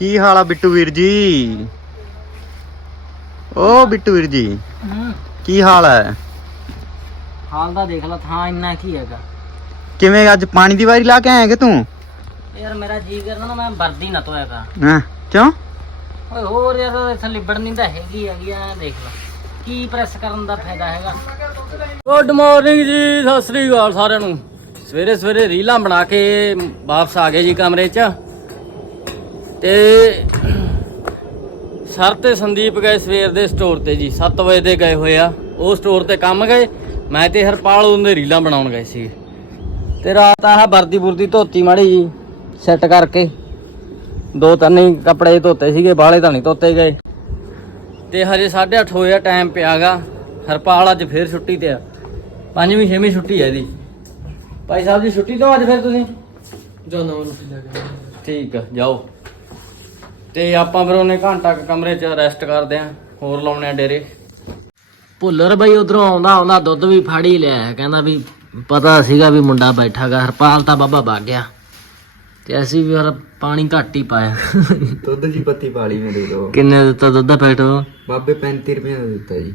ਕੀ ਹਾਲ ਆ ਬਿੱਟੂ ਵੀਰ ਜੀ? ਓ ਬਿੱਟੂ ਵੀਰ ਜੀ ਹੂੰ। ਕੀ ਹਾਲ ਹੈ ਹਾਲ ਦਾ ਦੇਖ ਲਾ ਥਾਂ ਇੰਨਾ ਕੀ ਹੈਗਾ। ਕਿਵੇਂ ਅੱਜ ਪਾਣੀ ਦੀ ਵਾਰੀ ਲਾ ਕੇ ਆਏਗਾ ਤੂੰ? ਯਾਰ ਮੇਰਾ ਜੀ ਕਰਦਾ ਨਾ ਮੈਂ ਵਰਦੀ ਨਾ ਧੋਇਆਗਾ ਹਾਂ ਕਿਉਂ? ਓਏ ਹੋਰ ਯਾਰ ਇੱਥੇ ਲਿਬੜਨੀ ਤਾਂ ਹੈਗੀ ਹੈਗੀ ਆ ਦੇਖ ਲਾ। ਕੀ ਪ੍ਰੈਸ ਕਰਨ ਦਾ ਫਾਇਦਾ ਹੈਗਾ? ਗੁੱਡ ਮਾਰਨਿੰਗ ਜੀ ਸਤਿ ਸ੍ਰੀ ਅਕਾਲ ਸਾਰਿਆਂ ਨੂੰ। ਸਵੇਰੇ ਸਵੇਰੇ ਰੀਲਾਂ ਬਣਾ ਕੇ ਵਾਪਸ ਆ ਗਏ ਜੀ ਕਮਰੇ 'ਚ। ਤੇ ਸਰ ਤੇ ਸੰਦੀਪ ਗਏ ਸਵੇਰ ਦੇ ਸਟੋਰ ਤੇ ਜੀ 7 ਵਜੇ ਦੇ ਗਏ ਹੋਏ ਆ। ਉਹ ਸਟੋਰ ਤੇ ਕੰਮ ਗਏ। ਮੈਂ ਤੇ ਹਰਪਾਲ ਉਹਦੇ ਰੀਲਾਂ ਬਣਾਉਣ ਗਏ ਸੀ। ਤੇ ਰਾਤ ਆਹ ਵਰਦੀ ਬੁਰਦੀ ਧੋਤੀ ਮਾੜੀ ਜੀ ਸੈੱਟ ਕਰਕੇ। ਦੋ ਤਿੰਨ ਹੀ ਕੱਪੜੇ ਧੋਤੇ ਸੀਗੇ ਬਾਹਲੇ ਤਾਂ ਨਹੀਂ ਧੋਤੇ ਗਏ। ਤੇ ਹਜੇ 8:30 ਹੋਇਆ ਟਾਈਮ ਪਿਆਗਾ ਹਰਪਾਲ ਅੱਜ ਫੇਰ ਛੁੱਟੀ ਤੇ ਆ। ਪੰਜਵੀਂ ਛੇਵੀਂ ਛੁੱਟੀ ਹੈ ਇਹਦੀ। ਭਾਈ ਸਾਹਿਬ ਜੀ ਛੁੱਟੀ ਤੋਂ ਅੱਜ ਫਿਰ ਤੁਸੀਂ? ਜਾਣਾ ਉਹਨੂੰ ਠੀਕ ਆ ਜਾਓ। ਤੇ ਆਪਾਂ ਫਿਰ ਉਹਨੇ ਘੰਟਾ ਕੁ ਕਮਰੇ 'ਚ ਰੈਸਟ ਕਰਦੇ ਆ ਹੋਰ ਲਾਉਣੇ ਆ ਡੇਰੇ। ਭੁੱਲਰ ਬਈ ਉਧਰੋਂ ਆਉਂਦਾ ਆਉਂਦਾ ਦੁੱਧ ਵੀ ਫੜ ਹੀ ਲਿਆ ਕਹਿੰਦਾ ਵੀ ਪਤਾ ਸੀਗਾ ਵੀ ਮੁੰਡਾ ਬੈਠਾਗਾ ਹਰਪਾਲ ਤਾਂ ਬਾਬਾ ਭੱਗ ਗਿਆ। ਤੇ ਅਸੀਂ ਵੀ ਫਿਰ ਪਾਣੀ ਘੱਟ ਹੀ ਪਾਇਆ। ਦੁੱਧ ਦੀ ਪੱਤੀ ਪਾਲੀ ਮੇਰੇ ਦੋ ਕਿੰਨੇ ਦਿੱਤਾ ਦੁੱਧ ਦਾ ਪੈਕਟ ਬਾਬੇ 35 ਰੁਪਏ ਦਾ ਦਿੱਤਾ ਜੀ।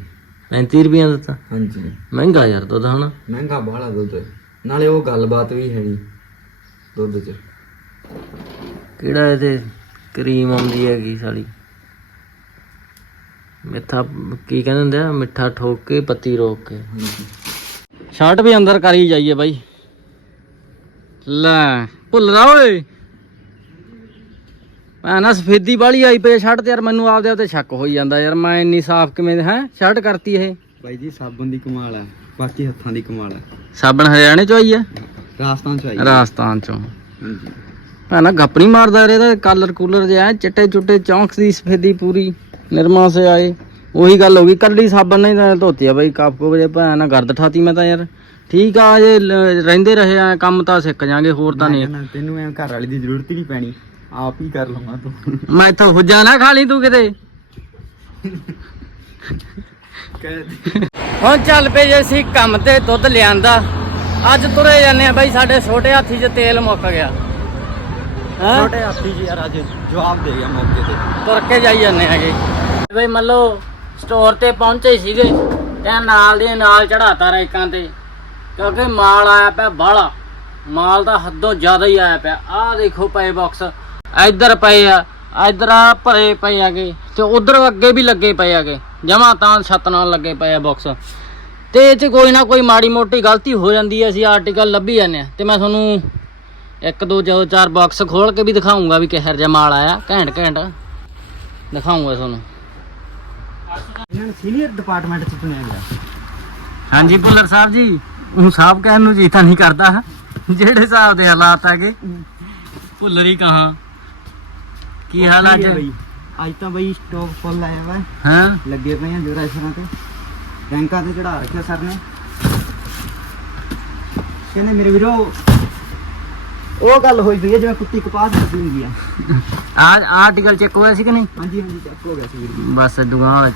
35 ਰੁਪਈਆ ਦਿੱਤਾ? ਹਾਂਜੀ। ਮਹਿੰਗਾ ਯਾਰ ਦੁੱਧ ਹਨਾ? ਮਹਿੰਗਾ ਬਾਹਲਾ ਦੁੱਧ। ਨਾਲੇ ਉਹ ਗੱਲਬਾਤ ਵੀ ਹੈ ਨਹੀਂ ਦੁੱਧ 'ਚ। ਕਿਹੜਾ ਇਹਦੇ ਕਰੀਮ ਆਉਂਦੀ ਹੈਗੀ ਸਾਲੀ। ਮਿੱਠਾ ਕੀ ਕਹਿੰਦੇ ਹੁੰਦੇ ਆ? ਮਿੱਠਾ ਠੋਕ ਕੇ ਪੱਤੀ ਰੋਕ ਕੇ। ਸ਼ਰਟ ਵੀ ਅੰਦਰ ਕਰੀ ਜਾਈਏ ਬਾਈ। ਲੈ ਭੁੱਲ ਰਾ ਓਏ। ਮੈਂ ਨਾ ਸਫੇਦੀ ਵਾਲੀ ਆਈ ਪਈ ਸ਼ਰਟ ਤੇ ਯਾਰ ਮੈਨੂੰ ਆਪਦੇ ਆਪ ਤੇ ਸ਼ੱਕ ਹੋਈ ਜਾਂਦਾ ਯਾਰ ਮੈਂ ਇੰਨੀ ਸਾਫ਼ ਕਿਵੇਂ ਹੈ ਸ਼ਰਟ ਕਰਤੀ ਇਹ। ਬਾਈ ਜੀ ਸਾਬਣ ਦੀ ਕਮਾਲ ਹੈ ਬਾਕੀ ਹੱਥਾਂ ਦੀ ਕਮਾਲ ਹੈ ਸਾਬਣ ਹਰਿਆਣੇ ਚੋਂ ਆਈ ਹੈ ਰਾਜਸਥਾਨ 'ਚ ਆਈ ਰਾਜਸਥਾਨ ਚੋਂ। ਹਾਂਜੀ। ਨਾ ਗੱਪ ਨਹੀਂ ਮਾਰਦਾ ਇਹਦਾ ਕਲਰ ਕੂਲਰ ਜਿਹਾ ਚਿੱਟੇ ਚੁੱਟੇ ਚੌਂਕਸ ਦੀ ਸਫੇਦੀ ਪੂਰੀ ਨਿਰਮਾ ਸੇ ਆਏ। ਉਹੀ ਗੱਲ ਹੋ ਗਈ ਕੱਲੀ ਸਾਬਣ ਨਹੀਂ ਤਾਂ ਧੋਤੀ ਆ ਬਈ ਕੱਪ ਕੋ ਵਜੇ ਭੈਣ ਗਰਦ ਠਾਤੀ ਮੈਂ ਤਾਂ ਯਾਰ। ਠੀਕ ਆ ਜੇ ਰਹਿੰਦੇ ਰਹੇ ਆ ਕੰਮ ਤਾਂ ਸਿੱਖ ਜਾਾਂਗੇ ਹੋਰ ਤਾਂ ਨਹੀਂ। ਤੈਨੂੰ ਐ ਘਰ ਵਾਲੀ ਦੀ ਜ਼ਰੂਰਤ ਹੀ ਨਹੀਂ ਪੈਣੀ ਆਪ ਹੀ ਕਰ ਲਵਾਂ ਤੂੰ। ਮੈਂ ਇੱਥੋਂ ਹੁਜਾ ਨਾ ਖਾ ਲਈ ਤੂੰ ਕਿਤੇ। ਹੁਣ ਚੱਲ ਪਏ ਜੇ ਅਸੀਂ ਕੰਮ ਤੇ ਦੁੱਧ ਲਿਆਂਦਾ। ਅੱਜ ਤੁਰੇ ਜਾਂਦੇ ਆ ਬਾਈ ਸਾਡੇ ਛੋਟੇ ਹਾਥੀ 'ਚ ਤੇਲ ਮੁੱਕ ਗਿਆ। ਹੈਂ? ਛੋਟੇ ਹਾਥੀ ਜੀ ਯਾਰ ਅੱਜ ਜਵਾਬ ਦੇ ਗਿਆ ਮੌਕੇ ਤੇ। ਤੁਰ ਕੇ ਜਾਈ ਜਾਂਦੇ ਹੈਗੇ। ਬਈ ਮੰਨ ਲਓ ਸਟੋਰ ਤੇ ਪਹੁੰਚੇ ਸੀਗੇ ਤੇ ਨਾਲ ਦੇ ਨਾਲ ਚੜਾਤਾ ਰੇਕਾਂ ਤੇ। ਕਿਉਂਕਿ ਮਾਲ ਆਇਆ ਪਿਆ ਬਾਹਲਾ। ਮਾਲ ਦਾ ਹੱਦੋਂ ਜ਼ਿਆਦਾ ਹੀ ਆਇਆ ਪਿਆ। ਆਹ ਦੇਖੋ ਪਏ ਬਾਕਸ ਇੱਧਰ ਪਏ ਆ ਇੱਧਰ ਆ ਭਰੇ ਪਏ ਆਗੇ ਤੇ ਉਧਰ ਅੱਗੇ ਵੀ ਲੱਗੇ ਪਏ ਆਗੇ ਜਮਾ ਤਾਂ ਛੱਤ ਨਾਲ ਲੱਗੇ ਪਏ ਆ ਬਾਕਸ ਤੇ ਇਹ ਚ ਕੋਈ ਨਾ ਕੋਈ ਮਾੜੀ ਮੋਟੀ ਗਲਤੀ ਹੋ ਜਾਂਦੀ ਹੈ ਅਸੀਂ ਆਰਟੀਕਲ ਲੱਭੀ ਜਾਂਦੇ ਆ ਤੇ ਮੈਂ ਤੁਹਾਨੂੰ ਇੱਕ ਦੋ ਜੋ ਚਾਰ ਬਾਕਸ ਖੋਲ ਕੇ ਵੀ ਦਿਖਾਉਂਗਾ ਵੀ ਕਿਹੋ ਜਿਹਾ ਮਾਲ ਆਇਆ। ਘੈਂਟ ਘੈਂਟ। ਦਿਖਾਉਂਗਾ ਤੁਹਾਨੂੰ। ਇਹਨਾਂ ਸੀਨੀਅਰ ਡਿਪਾਰਟਮੈਂਟ 'ਚ ਚੁਣਿਆ ਗਿਆ। ਹਾਂਜੀ ਭੁੱਲਰ ਸਾਹਿਬ ਜੀ ਉਹ ਸਾਹਿਬ ਕਹਿਣ ਨੂੰ ਜੀ ਤਾਂ ਨਹੀਂ ਕਰਦਾ। ਜਿਹੜੇ ਹਿਸਾਬ ਦੇ ਹਾਲਾਤ ਹੈਗੇ। ਭੁੱਲਰ ਹੀ ਕਹਾ। ਕੀ ਹਾਲ ਅੱਜ? ਅੱਜ ਤਾਂ ਬਈ ਸਟਾਕ ਫੁੱਲ ਆਇਆ ਵਾ। ਹਾਂ? ਲੱਗੇ ਪਏ ਆ ਜੋਰਾ ਇਸਰਾਂ ਤੇ। ਬੈਂਕਾਂ ਤੇ ਚੜਾ ਰੱਖਿਆ ਸਰ ਨੇ। ਕਹਿੰਦੇ ਮੇਰੇ ਵੀਰੋ ਉਹ ਗੱਲ ਹੋਈ ਪਈ ਹੈ ਜਿਵੇਂ ਕੁੱਤੀ ਕਪਾਹ ਕਰਦੀ ਹੁੰਦੀ ਆ। ਆ ਆਰਟੀਕਲ ਚੈੱਕ ਹੋਇਆ ਸੀ ਕਿ ਨਹੀਂ? ਹਾਂਜੀ ਹਾਂਜੀ ਚੱਕ ਹੋ ਗਿਆ ਸੀ ਵੀਰ ਜੀ। ਬਸ ਦੁਆ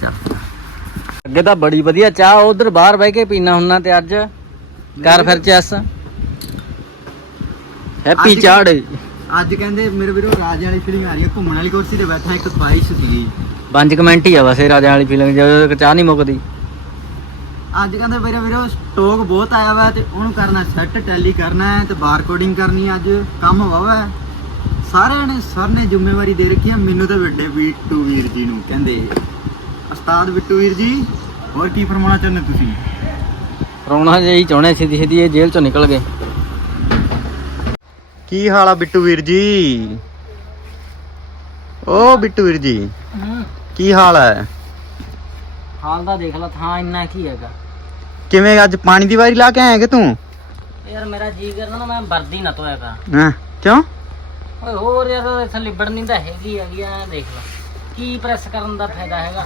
ਅੱਗੇ ਤਾਂ ਬੜੀ ਵਧੀਆ ਚਾਹ ਉਧਰ ਬਾਹਰ ਬਹਿ ਕੇ ਪੀਣਾ ਹੁੰਨਾ ਤੇ ਅੱਜ। ਕਰ ਫਿਰ ਚੈਸ। ਹੈਪੀ ਚਾੜੇ। ਅੱਜ ਕਹਿੰਦੇ ਮੇਰੇ ਵੀਰੋ ਰਾਜੇ ਵਾਲੀ ਫੀਲਿੰਗ ਆ ਰਹੀ ਹੈ। ਘੁੰਮਣ ਵਾਲੀ ਕੁਰਸੀ ਤੇ ਬੈਠਾ ਇੱਕ ਖੁਆਇਸ਼ ਸੀਗੀ ਪੰਜ ਕਮੈਂਟ ਹੀ ਆ ਬਸ ਇਹ ਰਾਜਾ ਵਾਲੀ ਫੀਲਿੰਗ ਜਦੋਂ ਤੱਕ ਚਾਹ ਨਹੀਂ ਮੁੱਕਦੀ। ਅੱਜ ਕਹਿੰਦੇ ਮੇਰੇ ਵੀਰੋ ਸਟਾਕ ਬਹੁਤ ਆਇਆ ਵਾ ਤੇ ਉਹਨੂੰ ਕਰਨਾ ਸੈੱਟ ਟੈਲੀ ਕਰਨਾ ਹੈ ਤੇ ਬਾਰਕੋਡਿੰਗ ਕਰਨੀ ਹੈ ਅੱਜ ਕੰਮ ਵਾਵਾ ਹੈ। ਸਾਰਿਆਂ ਨੇ ਸਰ ਨੇ ਜ਼ਿੰਮੇਵਾਰੀ ਦੇ ਰੱਖੀ ਹੈ ਮੈਨੂੰ ਤੇ ਵੱਡੇ ਬਿੱਟੂ ਵੀਰ ਜੀ ਨੂੰ ਕਹਿੰਦੇ। ਉਸਤਾਦ ਬਿੱਟੂ ਵੀਰ ਜੀ ਹੋਰ ਕੀ ਫਰਮਾਉਣਾ ਚਾਹੁੰਦੇ ਤੁਸੀਂ? ਰੋਣਾ ਜਿਹੀ ਚਾਹੁੰਦੇ ਸਿੱਧੀ ਸਿੱਧੀ ਇਹ ਜੇਲ੍ਹ ਚੋਂ ਨਿਕਲ ਗਏ। ਕੀ ਹਾਲ ਆ ਬਿੱਟੂ ਵੀਰ ਜੀ? ਓ ਬਿੱਟੂ ਵੀਰ ਜੀ ਕੀ ਹਾਲ ਹੈ? ਹਾਲ ਦਾ ਦੇਖ ਲਾ ਥਾਂ ਇੰਨਾ ਕੀ ਹੈਗਾ? ਕਿਵੇਂ ਅੱਜ ਪਾਣੀ ਦੀ ਵਾਰੀ ਲਾ ਕੇ ਆਏਗਾ ਤੂੰ? ਯਾਰ ਮੇਰਾ ਜੀ ਕਰਦਾ ਨਾ ਮੈਂ ਵਰਦੀ ਨਾ ਧੋਇਆਗਾ ਹਾਂ ਕਿਉਂ? ਓਏ ਹੋਰ ਯਾਰ ਇੱਥੇ ਲਿਬੜਨੀ ਤਾਂ ਹੈਗੀ ਹੈਗੀ ਆ ਦੇਖ ਲਾ। ਕੀ ਪ੍ਰੈਸ ਕਰਨ ਦਾ ਫਾਇਦਾ ਹੈਗਾ?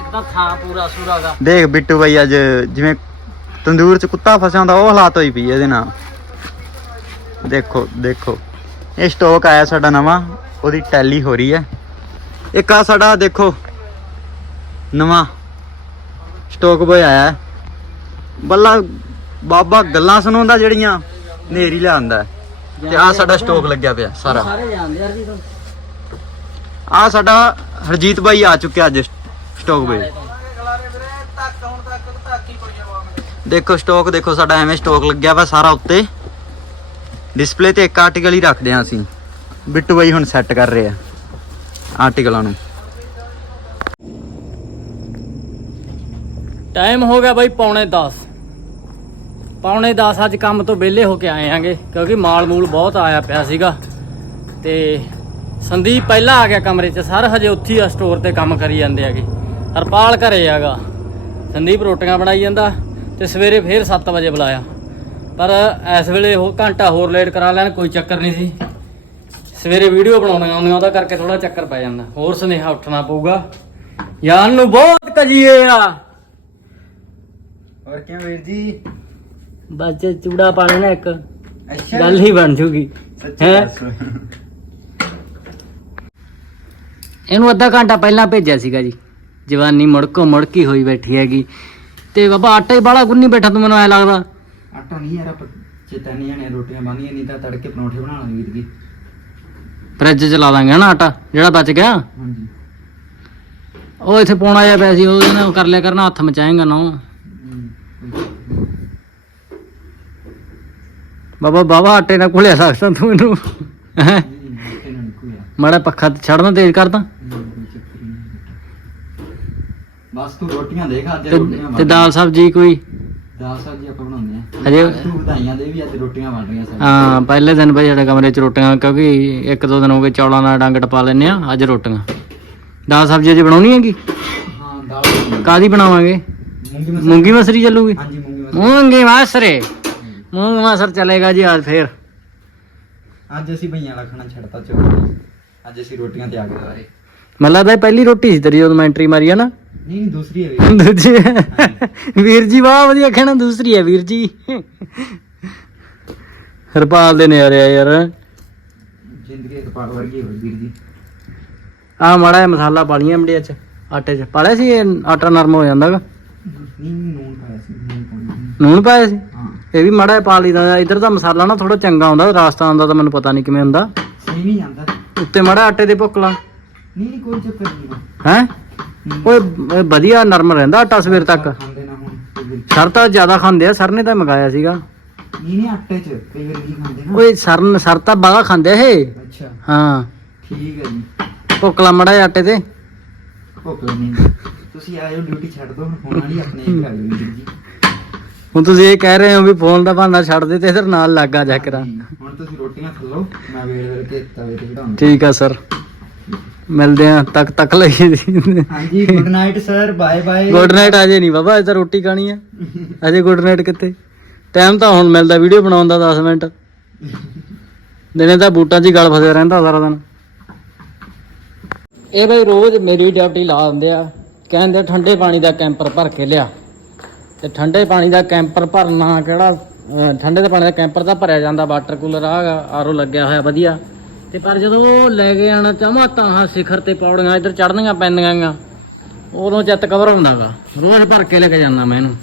ਇੱਕ ਤਾਂ ਥਾਂ ਪੂਰਾ ਸੂਰਾਗਾ ਦੇਖ ਬਿੱਟੂ ਬਾਈ ਅੱਜ ਜਿਵੇਂ ਤੰਦੂਰ 'ਚ ਕੁੱਤਾ ਫਸਿਆ ਹੁੰਦਾ ਉਹ ਹਾਲਾਤ ਹੋਈ ਪਈ ਇਹਦੇ ਨਾਲ। ਦੇਖੋ ਦੇਖੋ। ਇਹ ਸਟਾਕ ਆਇਆ ਸਾਡਾ ਨਵਾਂ ਉਹਦੀ ਟੈਲੀ ਹੋ ਰਹੀ ਹੈ ਇੱਕ ਆ ਸਾਡਾ ਦੇਖੋ ਨਵਾਂ ਸਟਾਕ ਬੋਏ ਆਇਆ। ਹੈ। ਬੱਲਾ ਬਾਬਾ ਗੱਲਾਂ ਸੁਣਾਉਂਦਾ ਜਿਹੜੀਆਂ ਨੇਰੀ ਲਿਆਂਦਾ ਤੇ ਆ ਸਾਡਾ ਸਟਾਕ ਲੱਗਿਆ ਪਿਆ ਸਾਰਾ। ਸਾਰੇ ਜਾਣਦੇ ਯਾਰ ਜੀ ਤੋਂ ਆ ਸਾਡਾ ਹਰਜੀਤ ਬਾਈ ਆ ਚੁੱਕਿਆ ਅੱਜ ਸਟਾਕ ਵੇ। ਦੇਖੋ ਸਟਾਕ ਦੇਖੋ ਸਾਡਾ ਐਵੇਂ ਸਟਾਕ ਲੱਗਿਆ ਵਾ ਸਾਰਾ ਉੱਤੇ। ਡਿਸਪਲੇ ਤੇ ਇੱਕ ਆਰਟੀਕਲ ਹੀ ਰੱਖਦੇ ਆ ਅਸੀਂ। ਬਿੱਟੂ ਬਾਈ ਹੁਣ ਸੈੱਟ ਕਰ ਰਹੇ ਆ ਆਰਟੀਕਲਾਂ ਨੂੰ। ਟਾਈਮ ਹੋ ਗਿਆ ਬਾਈ ਪੌਣੇ 10 ਪੌਣੇ 10 ਅੱਜ ਕੰਮ ਤੋਂ ਵਿਹਲੇ ਹੋ ਕੇ ਆਏ ਆਂਗੇ, ਕਿਉਂਕਿ ਮਾਲ ਮੂਲ ਬਹੁਤ ਆਇਆ ਪਿਆ ਸੀਗਾ। ਤੇ ਸੰਦੀਪ ਪਹਿਲਾਂ ਆ ਗਿਆ ਕਮਰੇ 'ਚ, ਸਰ ਹਜੇ ਉੱਥੇ ਆ ਸਟੋਰ ਤੇ ਕੰਮ ਕਰੀ ਜਾਂਦੇ ਆਗੇ ਹਰਪਾਲ ਘਰੇ ਆਗਾ ਸੰਦੀਪ ਰੋਟੀਆਂ ਬਣਾਈ ਜਾਂਦਾ ਤੇ ਸਵੇਰੇ ਫੇਰ 7 ਵਜੇ ਬੁਲਾਇਆ। ਪਰ ਇਸ ਵੇਲੇ ਉਹ ਘੰਟਾ ਹੋਰ ਲੇਟ ਕਰਾ ਲੈਣ, ਕੋਈ ਚੱਕਰ ਨਹੀਂ ਸੀ। ਸਵੇਰੇ ਵੀਡੀਓ ਬਣਾਉਣੀਆਂ ਆਉਂਦੀਆਂ, ਉਹਦਾ ਕਰਕੇ ਥੋੜਾ ਚੱਕਰ ਪੈ ਜਾਂਦਾ। ਹੋਰ ਸੁਨੇਹਾ ਉੱਠਣਾ ਪਊਗਾ। ਯਾਰ ਨੂੰ ਬਹੁਤ ਕਜੀਏ ਆ। ਹੋਰ ਕਿਵੇਂ ਵੀਰ ਜੀ? ਬਸ ਚੂੜਾ ਪਾ ਲੈਣਾ ਇੱਕ ਅੱਛਾ। ਗੱਲ ਹੀ ਬਣ ਜੂਗੀ। ਹੈਂ? ਇਹਨੂੰ ਅੱਧਾ ਘੰਟਾ ਪਹਿਲਾਂ ਭੇਜਿਆ ਸੀਗਾ ਜੀ। ਜਵਾਨੀ ਮੁੜਕੋ ਮੁੜਕੀ ਹੋਈ ਬੈਠੀ ਹੈਗੀ। ਤੇ ਬਾਬਾ ਆਟਾ ਹੀ ਬਾਲਾ ਗੁੰਨੀ ਬੈਠਾ ਤੂੰ ਮੈਨੂੰ ਐ ਲੱਗਦਾ। ਆਟਾ ਨਹੀਂ ਯਾਰ ਚੇਤਾ ਨਹੀਂ ਆਣੇ ਰੋਟੀਆਂ ਬਣਦੀਆਂ ਨਹੀਂ ਤਾਂ ਤੜਕੇ ਪਰੌਂਠੇ ਬਣਾ ਲਾਂਗੇ ਵੀਰ ਜੀ। ਫ੍ਰਿਜ ਚ ਲਾ ਦਾਂਗੇ ਨਾ ਆਟਾ ਜਿਹੜਾ ਬਚ ਗਿਆ। ਹਾਂਜੀ। ਉਹ ਇੱਥੇ ਪਾਉਣਾ ਜਿਹਾ ਪਿਆ ਸੀ ਉਹ ਇਹਨੇ ਕਰ ਲਿਆ ਕਰਨਾ ਹੱਥ ਮਚਾਏਗਾ ਨਾ ਉਹ। ਬਾਬਾ ਬਾਬਾ ਆਟੇ ਨਾਲ ਘੁਲਿਆ ਸਕਦਾ ਤੂੰ ਇਹਨੂੰ। ਹੈਂ? ਮਾੜਾ ਪੱਖਾ ਤੇ ਛੱਡਣਾ ਤੇਜ਼ ਕਰਦਾ ਬਸ ਤੂੰ ਰੋਟੀਆਂ ਦੇਖ ਅੱਜ ਤੇ ਰੋਟੀਆਂ ਤੇ ਦਾਲ ਸਬਜੀ ਕੋਈ? ਦਾਲ ਸਬਜ਼ੀ ਆਪਾਂ ਬਣਾਉਂਦੇ ਆ ਹਜੇ ਤੂੰ ਵਧਾਈਆਂ ਦੇ ਵੀ ਅੱਜ ਰੋਟੀਆਂ ਬਣ ਰਹੀਆਂ ਸਾਡੀਆਂ ਹਾਂ ਪਹਿਲੇ ਦਿਨ ਭਾਈ ਸਾਡੇ ਕਮਰੇ 'ਚ ਰੋਟੀਆਂ ਕਿਉਂਕਿ ਇੱਕ ਦੋ ਦਿਨ ਹੋ ਗਏ ਚੌਲਾਂ ਦਾ ਡੰਗ ਟਪਾ ਲੈਨੇ ਆ ਅੱਜ ਰੋਟੀਆਂ। ਦਾਲ ਸਬਜ਼ੀ ਅਜੇ ਬਣਾਉਣੀ ਹੈਗੀ? ਹਾਂ ਦਾਲ ਕਾਦੀ ਬਣਾਵਾਂਗੇ? ਮੂੰਗੀ ਮਸਰੀ। ਮੂੰਗੀ ਮਸਰੀ ਚੱਲੂਗੀ? ਹਾਂਜੀ ਮੂੰਗੀ ਮਸਰੀ। ਮੂੰਗੀ ਮਸਰੇ। ਮੂੰਗ ਮਸਰ ਚਲੇਗਾ ਜੀ ਅੱਜ ਫੇਰ। ਅੱਜ ਅਸੀਂ ਭਈਆਂ ਵਾਲਾ ਖਾਣਾ ਛੱਡਤਾ ਚਲੋ ਅੱਜ ਅਸੀਂ ਰੋਟੀਆਂ ਤੇ ਆ ਗਏ ਸਾਰੇ ਮੈਨੂੰ ਲੱਗਦਾ ਇਹ ਪਹਿਲੀ ਰੋਟੀ ਸੀ ਤੇਰੀ ਜਦੋਂ ਮੈਂ ਐਂਟਰੀ ਮਾਰੀ ਆ ਨਾ। ਨਹੀਂ ਨਹੀਂ ਦੂਸਰੀ ਹੈ ਵੀ ਦੂਜੀ ਵੀਰ ਜੀ ਵਾਹ ਵਧੀਆ ਕਹਿਣਾ ਦੂਸਰੀ ਹੈ ਵੀਰ ਜੀ। ਹਰਪਾਲ ਦੇ ਨਿਆਰੇ ਆ ਯਾਰ। ਜ਼ਿੰਦਗੀ ਇੱਕ ਪਾੜ ਵਰਗੀ ਹੋਈ ਵੀਰ ਜੀ। ਆ ਮਾੜਾ ਜਿਹਾ ਮਸਾਲਾ ਪਾ ਲਈਆਂ ਮੜੀਆਂ ਚ ਆਟੇ ਚ। ਪਾਲਿਆ ਸੀ ਇਹ ਆਟਾ ਨਰਮ ਹੋ ਜਾਂਦਾਗਾ ਨਹੀਂ ਨੂਨ ਪਾਇਆ ਸੀ ਨੂਨ ਪਾਇਆ ਸੀ? ਹਾਂ ਇਹ ਵੀ ਮਾੜਾ ਪਾ ਲਈਦਾ। ਇਧਰ ਦਾ ਮਸਾਲਾ ਨਾ ਥੋੜਾ ਚੰਗਾ ਹੁੰਦਾ ਰਾਜਸਥਾਨ ਦਾ ਤਾਂ ਮੈਨੂੰ ਪਤਾ ਨਹੀਂ ਕਿਵੇਂ ਹੁੰਦਾ। ਸਹੀ ਨਹੀਂ ਜਾਂਦਾ ਉੱਤੇ ਮਾੜਾ ਆਟੇ ਦੇ ਭੁੱਕਲਾ ਨਹੀਂ ਨਹੀਂ ਕੋਈ ਚੱਕਰ ਨਹੀਂ ਹੈ। ਓਏ ਵਧੀਆ ਨਰਮ ਰਹਿੰਦਾ ਆਟਾ ਸਵੇਰ ਤੱਕ। ਖਾਂਦੇ ਨਾ ਹੁਣ ਕਈ ਵਾਰੀ। ਸਰ ਤਾਂ ਜ਼ਿਆਦਾ ਖਾਂਦੇ ਆ ਸਰ ਨੇ ਤਾਂ ਮੰਗਾਇਆ ਸੀਗਾ। ਨਹੀਂ ਨਹੀਂ ਆਟੇ ਚ ਕਈ ਵਾਰ ਨਹੀਂ ਖਾਂਦੇ ਨਾ। ਓਏ ਸਰ ਸਰ ਤਾਂ ਬਾਗਾ ਖਾਂਦੇ ਆ ਇਹ। ਅੱਛਾ। ਹਾਂ। ਠੀਕ ਹੈ ਜੀ। ਭੁੱਕਲਾ ਮਾੜਾ ਜਿਹਾ ਆਟੇ ਤੇ। ਭੁੱਖ ਨਹੀਂ। ਤੁਸੀਂ ਆਇਓ ਡਿਊਟੀ ਛੱਡ ਦਿਓ ਹੁਣ ਫੋਨ ਵਾਲੀ ਆਪਣੇ ਹੀ ਕਰਾ ਲਿਓ ਜੀ ਹੁਣ ਤੁਸੀਂ ਇਹ ਕਹਿ ਰਹੇ ਹੋ ਵੀ ਫੋਨ ਦਾ ਬਹਾਨਾ ਛੱਡ ਦੇ ਤੇ ਇਧਰ ਨਾਲ ਲੱਗਾ ਜਾ ਕਰਾਂ ਹੁਣ ਤੁਸੀਂ ਰੋਟੀਆਂ ਖਾ ਲਓ ਮੈਂ ਵੇੜ ਵੇੜ ਕੇ ਤਵੇ ਤੇ ਚੜਾਉਂਗਾ ਠੀਕ ਆ ਸਰ। ਮਿਲਦੇ ਆ ਤੱਕ ਤੱਕ ਲਈ ਹਾਂਜੀ good night sir bye bye good night ਅਜੇ ਨਹੀਂ ਬਾਬਾ ਅਜੇ ਤਾਂ ਰੋਟੀ ਖਾਣੀ ਆ। ਅਜੇ ਗੁੱਡ ਨਾਈਟ ਕਿੱਥੇ? ਟਾਈਮ ਤਾਂ ਹੁਣ ਮਿਲਦਾ ਵੀਡੀਓ ਬਣਾਉਣ ਦਾ 10 ਮਿੰਟ। ਦਿਨੇ ਤਾਂ ਬੂਟਾਂ 'ਚ ਹੀ ਗਲ ਫਸਿਆ ਰਹਿੰਦਾ ਸਾਰਾ ਦਿਨ। ਇਹ ਬਈ ਰੋਜ਼ ਮੇਰੀ ਡਿਊਟੀ ਲਾ ਦਿੰਦੇ ਆ ਕਹਿੰਦੇ ਠੰਡੇ ਪਾਣੀ ਦਾ ਕੈਂਪਰ ਭਰ ਕੇ ਲਿਆ। ਤੇ ਠੰਡੇ ਪਾਣੀ ਦਾ ਕੈਂਪਰ ਭਰਨਾ ਕਿਹੜਾ, ਅਹ, ਠੰਡੇ ਦੇ ਪਾਣੀ ਦਾ ਕੈਂਪਰ ਤਾਂ ਭਰਿਆ ਜਾਂਦਾ, ਵਾਟਰ ਕੂਲਰ ਆ ਆਰੋ ਲੱਗਿਆ ਹੋਇਆ, ਵਧੀਆ। ਤੇ ਪਰ ਜਦੋਂ ਉਹ ਲੈ ਕੇ ਆਣਾ ਚਾਹਾਂ ਤਾਂ ਹਾਂ ਸਿਖਰ ਤੇ ਪੌੜੀਆਂ ਇੱਧਰ ਚੜਨੀਆਂ ਪੈਂਦੀਆਂ ਗਾ ਉਦੋਂ ਚਿੱਤ ਕਵਰ ਹੁੰਦਾਗਾ ਰੋਜ਼ ਭਰ ਕੇ ਲੈ ਕੇ ਜਾਂਦਾ ਮੈਂ ਇਹਨੂੰ।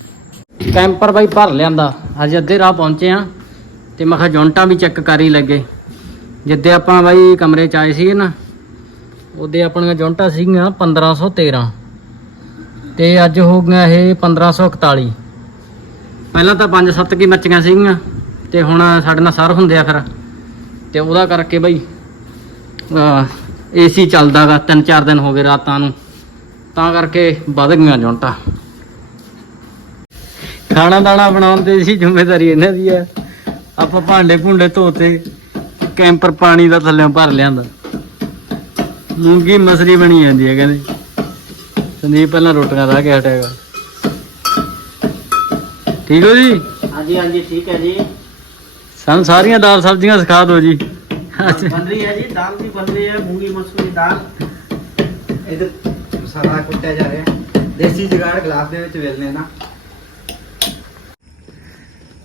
ਕੈਂਪਰ ਬਾਈ ਭਰ ਲਿਆਂਦਾ। ਅੱਜ ਅੱਧੇ ਰਾਹ ਪਹੁੰਚੇ ਆ ਤੇ ਮੈਂ ਕਿਹਾ ਜੌਂਟਾਂ ਵੀ ਚੈੱਕ ਕਰ ਹੀ ਲੱਗੇ। ਜਿੱਦੇ ਆਪਾਂ ਬਾਈ ਕਮਰੇ ਚ ਆਏ ਸੀ ਨਾ, ਉਹਦੇ ਆਪਣੀਆਂ ਜੌਂਟਾਂ ਸੀਗੀਆਂ 1513 ਤੇ ਅੱਜ ਹੋ ਗਿਆ ਇਹ 1541 ਪਹਿਲਾਂ ਤਾਂ 5-7 ਕੀ ਮੱਚੀਆਂ ਸੀਗੀਆਂ ਤੇ ਹੁਣ ਸਾਡੇ ਨਾਲ ਸਰ ਹੁੰਦੇ ਆ ਫਿਰ। ਤੇ ਉਹਦਾ ਕਰਕੇ ਬਈ ਏਸੀ ਚੱਲਦਾਗਾ 3-4 ਦਿਨ ਹੋ ਗਏ ਰਾਤਾਂ ਨੂੰ। ਤਾਂ ਕਰਕੇ ਵੱਧ ਗਈਆਂ ਜੌਂਟਾਂ ਖਾਣਾ ਦਾਣਾ ਬਣਾਉਣ ਦੀ ਸੀ, ਜ਼ਿੰਮੇਵਾਰੀ ਇਹਨਾਂ ਦੀ ਆ। ਆਪਾਂ ਭਾਂਡੇ ਭੁੰਡੇ ਧੋਤੇ, ਕੈਂਪਰ ਪਾਣੀ ਦਾ ਥੱਲੇ ਭਰ ਲਿਆਂਦਾ। ਮੂੰਗੀ ਮਸਰੀ ਬਣੀ ਜਾਂਦੀ ਹੈ ਕਹਿੰਦੇ। ਸੰਦੀਪ ਪਹਿਲਾਂ ਰੋਟੀਆਂ ਲਾ ਕੇ ਹਟਿਆਗਾ ਠੀਕ ਹੋ ਜੀ? ਹਾਂਜੀ ਹਾਂਜੀ ਠੀਕ ਹੈ ਜੀ। ਸਾਨੂੰ ਸਾਰੀਆਂ ਦਾਲ ਸਬਜ਼ੀਆਂ ਸਿਖਾ ਦੋ ਜੀ। ਬਣ ਰਹੀ ਹੈ ਜੀ ਦਾਲ ਵੀ ਬਣ ਰਹੀ ਹੈ ਮੂੰਗੀ ਮਸੂਰ ਦਾਲ। ਇਧਰ ਮਸਾਲਾ ਕੁੱਟਿਆ ਜਾ ਰਿਹਾ। ਦੇਸੀ ਜਗਾੜ ਗਲਾਸ ਦੇ ਵਿੱਚ ਵੇਲਨੇ ਨਾ।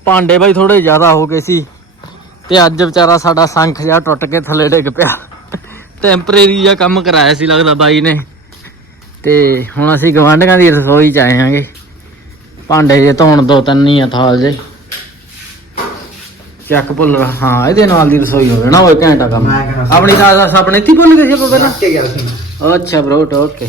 ਭਾਂਡੇ ਬਾਈ ਥੋੜੇ ਜ਼ਿਆਦਾ ਹੋ ਗਏ ਸੀ ਤੇ ਅੱਜ ਵਿਚਾਰਾ ਸਾਡਾ ਸੰਖ ਜਿਹਾ ਟੁੱਟ ਕੇ ਥੱਲੇ ਡਿੱਗ ਪਿਆ। ਟੈਂਪਰੇਰੀ ਜਿਹਾ ਕੰਮ ਕਰਾਇਆ ਸੀ ਲੱਗਦਾ ਬਾਈ ਨੇ। ਤੇ ਹੁਣ ਅਸੀਂ ਗਵਾਂਢੀਆਂ ਦੀ ਰਸੋਈ ਚ ਆਏ ਆਂਗੇ ਭਾਂਡੇ ਜੇ ਧੋਣ ਦੋ ਤਿੰਨ ਹੀ ਆ ਥਾਲ ਜੇ। ਚੱਕ ਭੁੱਲ ਹਾਂ ਇਹਦੇ ਨਾਲ ਦੀ ਰਸੋਈ ਹੋਵੇ ਨਾ ਉਹ ਘੈਂਟਾ ਕੰਮ। ਆਪਣੀ ਦਾ ਆਪਣੇ ਇੱਥੇ ਹੀ ਭੁੱਲ ਗਏ ਸੀ ਆਪਾਂ ਪਹਿਲਾਂ? ਅੱਛਾ ਬ్రో ਓਕੇ।